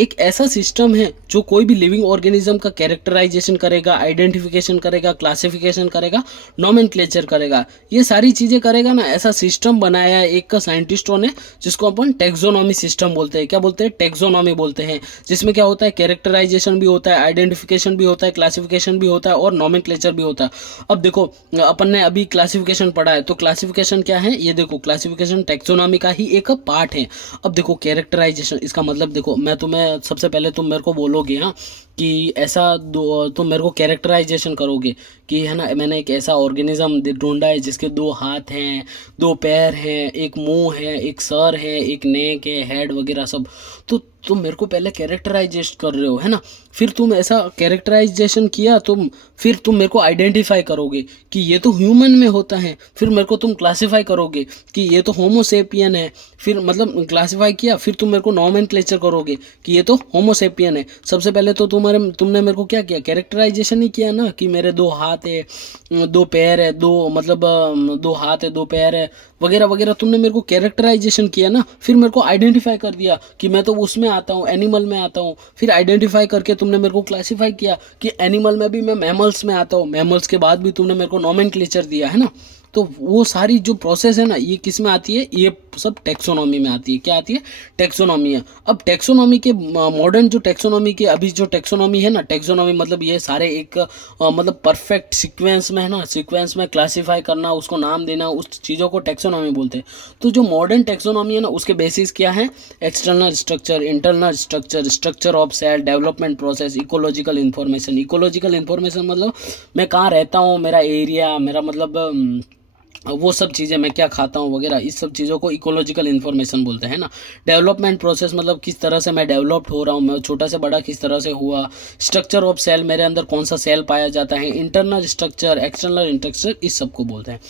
एक ऐसा सिस्टम है जो कोई भी लिविंग ऑर्गेनिज्म का कैरेक्टराइजेशन करेगा, आइडेंटिफिकेशन करेगा, क्लासिफिकेशन करेगा, नोमेनक्लेचर करेगा, ये सारी चीज़ें करेगा ना। ऐसा सिस्टम बनाया है एक का साइंटिस्टों ने, जिसको अपन टेक्सोनॉमी सिस्टम बोलते हैं। क्या बोलते हैं? टेक्सोनॉमी बोलते हैं। जिसमें क्या होता है? कैरेक्टराइजेशन भी होता है, आइडेंटिफिकेशन भी होता है, क्लासिफिकेशन भी होता है और नोमेनक्लेचर भी होता है। अब देखो, अपन ने अभी क्लासिफिकेशन पढ़ा है, तो क्लासिफिकेशन क्या है? ये देखो, क्लासिफिकेशन टेक्सोनॉमी का ही एक पार्ट है। अब देखो कैरेक्टराइजेशन, इसका मतलब देखो, मैं तुम्हें सबसे पहले तुम मेरे को बोलोगे हाँ कि ऐसा तुम मेरे को कैरेक्टराइजेशन करोगे कि है ना, मैंने एक ऐसा ऑर्गेनिज्म ढूंढा है जिसके 2 हाथ हैं, 2 पैर हैं, एक मुंह है, एक सर है, एक नेक है, हेड वगैरह सब। तो तुम मेरे को पहले कैरेक्टराइजेशन कर रहे हो, है ना। फिर तुम ऐसा कैरेक्टराइजेशन किया, फिर तुम मेरे को आइडेंटिफाई करोगे कि ये तो ह्यूमन में होता है। फिर मेरे को तुम क्लासिफाई करोगे कि ये तो होमोसेपियन है। फिर मतलब क्लासिफाई किया, फिर तुम मेरे को नोमेनक्लेचर करोगे कि ये तो होमोसेपियन है। सबसे पहले तो तुमने मेरे को क्या किया? कैरेक्टराइजेशन ही किया ना, कि मेरे 2 हाथ है, 2 पैर है, 2 हाथ है, 2 पैर है, वगैरह वगैरह। तुमने मेरे को कैरेक्टराइजेशन किया ना, फिर मेरे को आइडेंटिफाई कर दिया कि मैं तो उसमें आता हूँ, एनिमल में आता हूँ। फिर आइडेंटिफाई करके तुमने मेरे को क्लासिफाई किया कि एनिमल में भी मैं मैमल्स में आता हूँ। मैमल्स के बाद भी तुमने मेरे को नोमेनक्लेचर दिया, है ना। तो वो सारी जो प्रोसेस है ना, ये किस में आती है? ये सब टेक्सोनॉमी में आती है। क्या आती है? टेक्सोनॉमी है। अब टेक्सोनॉमी के मॉडर्न जो टेक्सोनॉमी के अभी जो टेक्सोनॉमी है ना, टेक्सोनॉमी मतलब ये सारे एक मतलब परफेक्ट सीक्वेंस में है ना, सीक्वेंस में क्लासीफाई करना, उसको नाम देना, उस चीज़ों को टेक्सोनॉमी बोलते हैं। तो जो मॉडर्न टेक्सोनॉमी है ना, उसके बेसिस क्या है? External structure, internal structure, structure of cell, development process, ecological information. Ecological information मतलब मैं कहाँ रहता हूँ, मेरा एरिया, मेरा मतलब वो सब चीज़ें, मैं क्या खाता हूँ वगैरह, इस सब चीज़ों को इकोलॉजिकल इन्फॉर्मेशन बोलते हैं ना। डेवलपमेंट प्रोसेस मतलब किस तरह से मैं डेवलप्ड हो रहा हूँ, मैं छोटा से बड़ा किस तरह से हुआ। स्ट्रक्चर ऑफ सेल, मेरे अंदर कौन सा सेल पाया जाता है। इंटरनल स्ट्रक्चर, एक्सटर्नल स्ट्रक्चर, इस सब को बोलते हैं।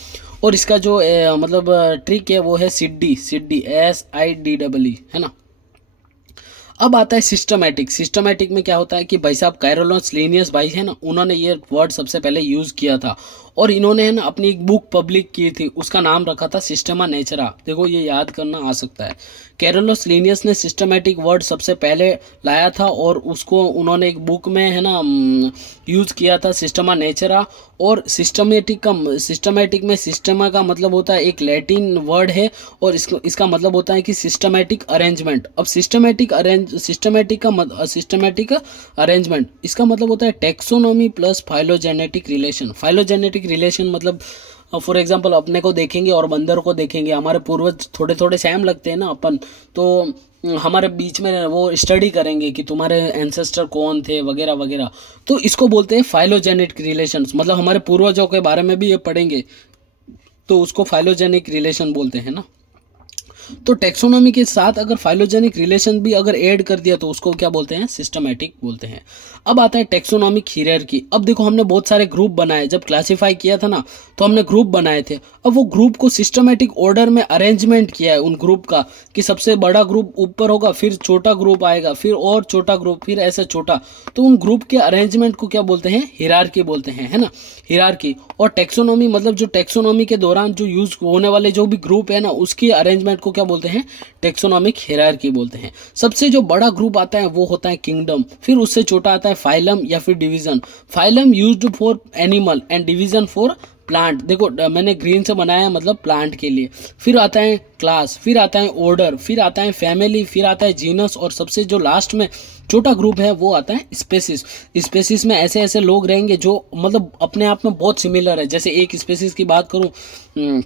और इसका जो मतलब ट्रिक है वो है सिड्डी, सिड्डी, SIDEE, है ना। अब आता है सिस्टमैटिक। सिस्टमैटिक में क्या होता है कि भाई साहब कैरोलस लिनियस भाई है ना, उन्होंने ये वर्ड सबसे पहले यूज़ किया था। और इन्होंने है ना अपनी एक बुक पब्लिक की थी, उसका नाम रखा था सिस्टमा नेचरा। देखो ये याद करना आ सकता है। कैरोलस लिनियस ने सिस्टमैटिक वर्ड सबसे पहले लाया था और उसको उन्होंने एक बुक में है ना यूज़ किया था, सिस्टमा नेचरा। और सिस्टमेटिक में सिस्टमा का मतलब होता है एक लैटिन वर्ड है, और इसका मतलब होता है कि सिस्टमेटिक अरेंजमेंट। अब सिस्टमेटिक अरेंजमेंट इसका मतलब होता है taxonomy plus phylogenetic relation. Phylogenetic relation मतलब फॉर एग्जांपल अपने को देखेंगे और बंदर को देखेंगे, हमारे पूर्वज थोड़े थोड़े सेम लगते हैं ना अपन, तो हमारे बीच में वो स्टडी करेंगे कि तुम्हारे एंसेस्टर कौन थे वगैरह वगैरह। तो इसको बोलते हैं फाइलोजेनेटिक रिलेशंस, मतलब हमारे पूर्वजों के बारे में भी ये पढ़ेंगे, तो उसको फाइलोजेनिक रिलेशन बोलते हैं ना। तो टेक्सोनॉमी के साथ अगर फाइलोजेनिक रिलेशन भी अगर ऐड कर दिया तो उसको क्या बोलते हैं? सिस्टमैटिक बोलते हैं। अब आता है टेक्सोनॉमिक हायरार्की। अब देखो हमने बहुत सारे ग्रुप बनाए, जब क्लासिफाई किया था ना तो हमने ग्रुप बनाए थे। अब वो ग्रुप को सिस्टमैटिक ऑर्डर में अरेंजमेंट किया है उन ग्रुप का, कि सबसे बड़ा ग्रुप ऊपर होगा, फिर छोटा ग्रुप आएगा, फिर और छोटा ग्रुप, फिर ऐसा छोटा। तो उन ग्रुप के अरेंजमेंट को क्या बोलते हैं? हायरार्की बोलते हैं, है ना, हायरार्की। और टेक्सोनॉमी मतलब जो टेक्सोनॉमी के दौरान जो यूज होने वाले जो भी ग्रुप है ना, उसकी अरेंजमेंट को क्या बोलते हैं? टेक्सोनॉमिक हायरार्की बोलते हैं। सबसे जो बड़ा ग्रुप आता है वो होता है किंगडम, फिर उससे छोटा आता है फाइलम या फिर division. Phylum used for animal and division for plant. देखो मैंने ग्रीन से बनाया मतलब प्लांट के लिए। फिर आता है क्लास, फिर आता है ऑर्डर, फिर आता है फैमिली, फिर आता है जीनस, और सबसे जो लास्ट में छोटा ग्रुप है वो आता है स्पेसिस। स्पेसिस में ऐसे ऐसे लोग रहेंगे जो मतलब अपने आप में बहुत सिमिलर है। जैसे एक स्पेसिस की बात करूँ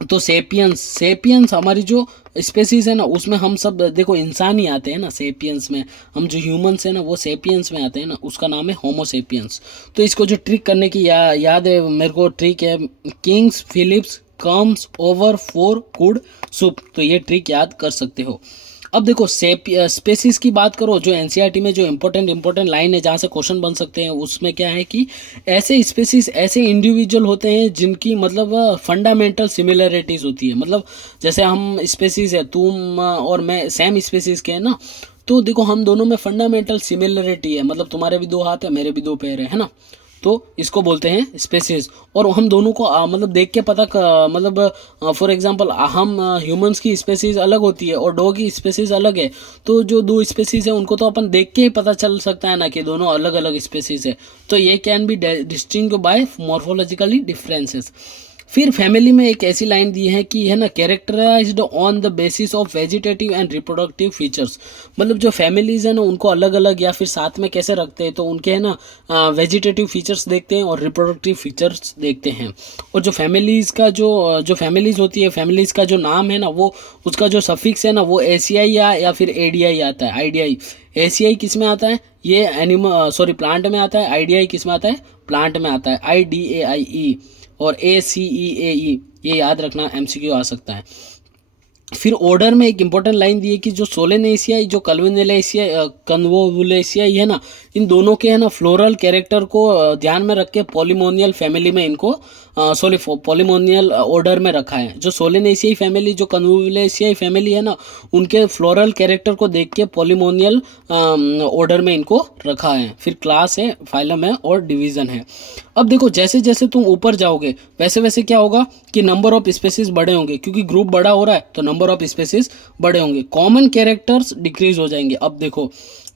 तो सेपियंस हमारी जो स्पेसीज है ना, उसमें हम सब देखो इंसान ही आते हैं ना सेपियंस में। हम जो ह्यूमंस हैं ना वो सेपियंस में आते हैं ना, उसका नाम है होमोसेपियंस। तो इसको जो ट्रिक करने की याद है मेरे को, ट्रिक है kings Philips comes over for good soup. तो ये ट्रिक याद कर सकते हो। अब देखो स्पेसिस की बात करो, जो एनसीईआरटी में जो इंपॉर्टेंट लाइन है जहाँ से क्वेश्चन बन सकते हैं, उसमें क्या है कि ऐसे स्पेसिस, ऐसे इंडिविजुअल होते हैं जिनकी मतलब फंडामेंटल सिमिलरिटीज़ होती है। मतलब जैसे हम स्पेसिस है, तुम और मैं सेम स्पेसिस के हैं ना, तो देखो हम दोनों में फंडामेंटल सिमिलरिटी है। मतलब तुम्हारे भी 2 हाथ है, मेरे भी 2 पैर है ना। तो इसको बोलते हैं स्पेसीज। और हम दोनों को मतलब देख के पता मतलब फॉर एग्जांपल हम ह्यूमंस की स्पेसीज अलग होती है और डॉग की स्पेसीज अलग है, तो जो दो स्पेसीज है उनको तो अपन देख के ही पता चल सकता है ना कि दोनों अलग अलग स्पेसीज है। तो ये can be distinguished by morphologically differences. फिर फैमिली में एक ऐसी लाइन दी है कि है ना, characterised on the basis of vegetative and reproductive features. मतलब जो फैमिलीज है ना उनको अलग अलग या फिर साथ में कैसे रखते हैं, तो उनके है ना वेजिटेटिव फीचर्स देखते हैं और रिप्रोडक्टिव फीचर्स देखते हैं। और जो फैमिलीज का जो फैमिलीज होती है, फैमिलीज का जो नाम है ना, वो उसका जो सफिक्स है ना वो एसीआई या फिर एडीआई आता है, आईडीआई। एसीआई किस में आता है, ये प्लांट में आता है। आईडीआई किस में आता है, प्लांट में आता है, IDAIE। और ACEAE, ये याद रखना, MCQ आ सकता है। फिर ऑर्डर में एक इंपॉर्टेंट लाइन दी है कि जो सोलेनेशियाई जो कन्वोलुलेशियाई है ना, इन दोनों के है ना फ्लोरल कैरेक्टर को ध्यान में रख के पॉलीमोनियल फैमिली में इनको पॉलीमोनियल ऑर्डर में रखा है। जो सोलेनेशियाई फैमिली, जो कन्वोलुलेशियाई फैमिली है ना, उनके फ्लोरल कैरेक्टर को देख के पॉलीमोनियल ऑर्डर में इनको रखा है। फिर क्लास है, फाइलम है और डिवीजन है। अब देखो, जैसे जैसे तुम ऊपर जाओगे वैसे वैसे क्या होगा कि नंबर ऑफ स्पेसीज बड़े होंगे, क्योंकि ग्रुप बड़ा हो रहा है तो नंबर ऑफ स्पेसीज बड़े होंगे। कॉमन कैरेक्टर्स डिक्रीज हो जाएंगे। अब देखो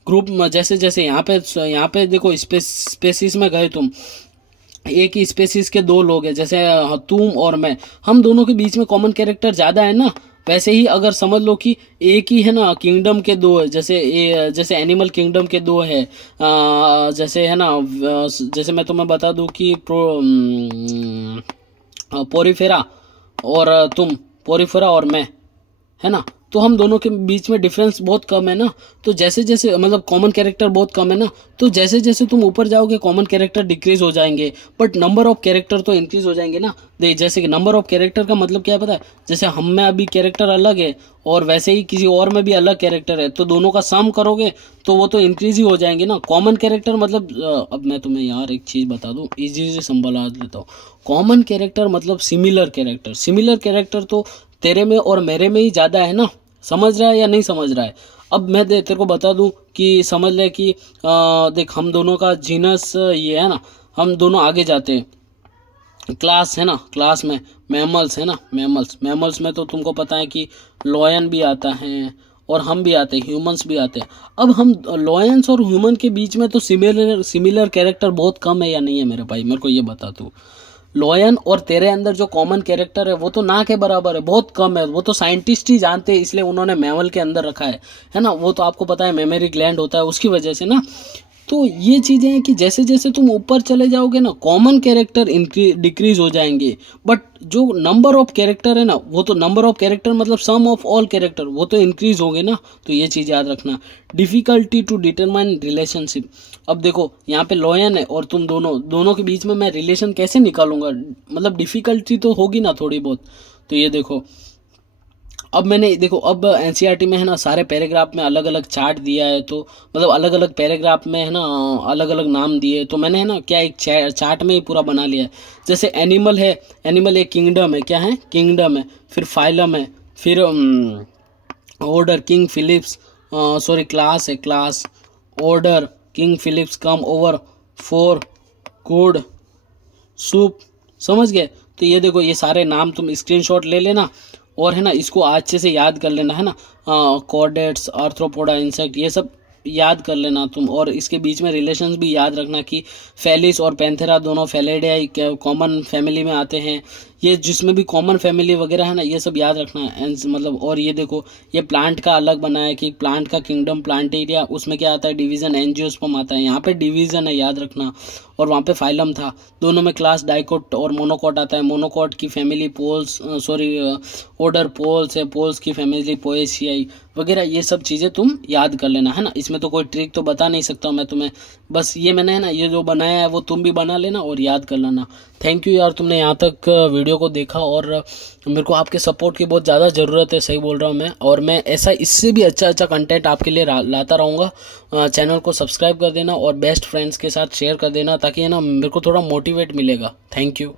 ग्रुप में जैसे जैसे यहाँ पे देखो स्पेसीज में गए तुम, एक ही स्पेसीज के दो लोग हैं, जैसे तुम और मैं, हम दोनों के बीच में कॉमन कैरेक्टर ज़्यादा है ना। वैसे ही अगर समझ लो कि एक ही है ना किंगडम के दो है, जैसे एनिमल किंगडम के दो है, जैसे है ना, जैसे मैं तुम्हें बता दूं कि पोरीफेरा और तुम, पोरीफेरा और मैं, है ना, तो हम दोनों के बीच में डिफरेंस बहुत कम है ना। तो जैसे जैसे मतलब कॉमन कैरेक्टर बहुत कम है ना, तो जैसे जैसे तुम ऊपर जाओगे कॉमन कैरेक्टर डिक्रीज हो जाएंगे, बट नंबर ऑफ कैरेक्टर तो इंक्रीज हो जाएंगे ना। जैसे कि नंबर ऑफ कैरेक्टर का मतलब क्या है पता है, जैसे हम में अभी कैरेक्टर अलग है और वैसे ही किसी और में भी अलग कैरेक्टर है, तो दोनों का सम करोगे तो वो तो इंक्रीज ही हो जाएंगे ना। कॉमन कैरेक्टर मतलब अब मैं तुम्हें यार एक चीज़ बता दूँ, ईजी से संभाल लेता हूँ। कॉमन कैरेक्टर मतलब सिमिलर कैरेक्टर। सिमिलर कैरेक्टर तो तेरे में और मेरे में ही ज़्यादा है ना। समझ रहा है या नहीं समझ रहा है? अब मैं तेरे को बता दूं कि समझ ले कि देख, हम दोनों का जीनस ये है ना, हम दोनों आगे जाते हैं। क्लास है ना, क्लास में मैमल्स है ना, मैमल्स में तो तुमको पता है कि लॉयन भी आता है और हम भी आते हैं, ह्यूमंस भी आते हैं। अब हम लॉयंस और ह्यूमन के बीच में तो सिमिलर कैरेक्टर बहुत कम है या नहीं है मेरे भाई, मेरे को ये बता तू। लॉयन और तेरे अंदर जो कॉमन कैरेक्टर है वो तो ना के बराबर है, बहुत कम है। वो तो साइंटिस्ट ही जानते हैं, इसलिए उन्होंने मैमल के अंदर रखा है ना। वो तो आपको पता है मेमोरी ग्लैंड होता है उसकी वजह से ना। तो ये चीज़ें हैं कि जैसे जैसे तुम ऊपर चले जाओगे ना, कॉमन कैरेक्टर डिक्रीज हो जाएंगे, बट जो नंबर ऑफ कैरेक्टर है ना, वो तो नंबर ऑफ कैरेक्टर मतलब सम ऑफ ऑल कैरेक्टर, वो तो इंक्रीज होंगे ना। तो ये चीज़ याद रखना। Difficulty to determine relationship. अब देखो यहाँ पे लॉयन है और तुम दोनों के बीच में मैं रिलेशन कैसे निकालूंगा, मतलब डिफ़िकल्टी तो होगी ना थोड़ी बहुत। तो ये देखो, अब मैंने देखो, अब एनसीईआरटी में है ना सारे पैराग्राफ में अलग अलग चार्ट दिया है, तो मतलब अलग अलग पैराग्राफ में है ना अलग अलग नाम दिए, तो मैंने है ना क्या एक चार्ट में ही पूरा बना लिया है। जैसे एनिमल है, एनिमल एक किंगडम है, क्या है, किंगडम है। फिर फाइलम है, फिर ऑर्डर किंग फिलिप्स, क्लास है, class, order king Philips come over for good soup. समझ गए? तो ये देखो, ये सारे नाम तुम स्क्रीनशॉट ले लेना और है ना इसको अच्छे से याद कर लेना, है ना। कॉर्डेट्स, आर्थ्रोपोडा, इंसेक्ट, ये सब याद कर लेना तुम। और इसके बीच में रिलेशंस भी याद रखना कि फेलिस और पैंथेरा दोनों फेलिडाई कॉमन फैमिली में आते हैं। ये जिसमें भी कॉमन फैमिली वगैरह है ना, ये सब याद रखना है मतलब। और ये देखो, ये प्लांट का अलग बना है कि प्लांट का किंगडम, प्लांट एरिया, उसमें क्या आता है, डिवीज़न, एंजियोस्पर्म आता है। यहाँ पे डिवीज़न है, याद रखना। और वहाँ पे फाइलम था। दोनों में क्लास डाइकोट और मोनोकॉट आता है। मोनोकॉट की फैमिली पोल्स, ऑर्डर पोल्स है, पोल्स की फैमिली पोएशियाई वगैरह। ये सब चीज़ें तुम याद कर लेना, है ना। इसमें तो कोई ट्रिक तो बता नहीं सकता मैं तुम्हें, बस ये मैंने है ना ये जो बनाया है वो तुम भी बना लेना और याद कर लेना। थैंक यू यार, तुमने यहाँ तक वीडियो को देखा और मेरे को आपके सपोर्ट की बहुत ज़्यादा ज़रूरत है, सही बोल रहा हूँ मैं। और मैं ऐसा इससे भी अच्छा अच्छा कंटेंट आपके लिए लाता रहूँगा। चैनल को सब्सक्राइब कर देना और बेस्ट फ्रेंड्स के साथ शेयर कर देना, ताकि है ना मेरे को थोड़ा मोटिवेट मिलेगा। Thank you.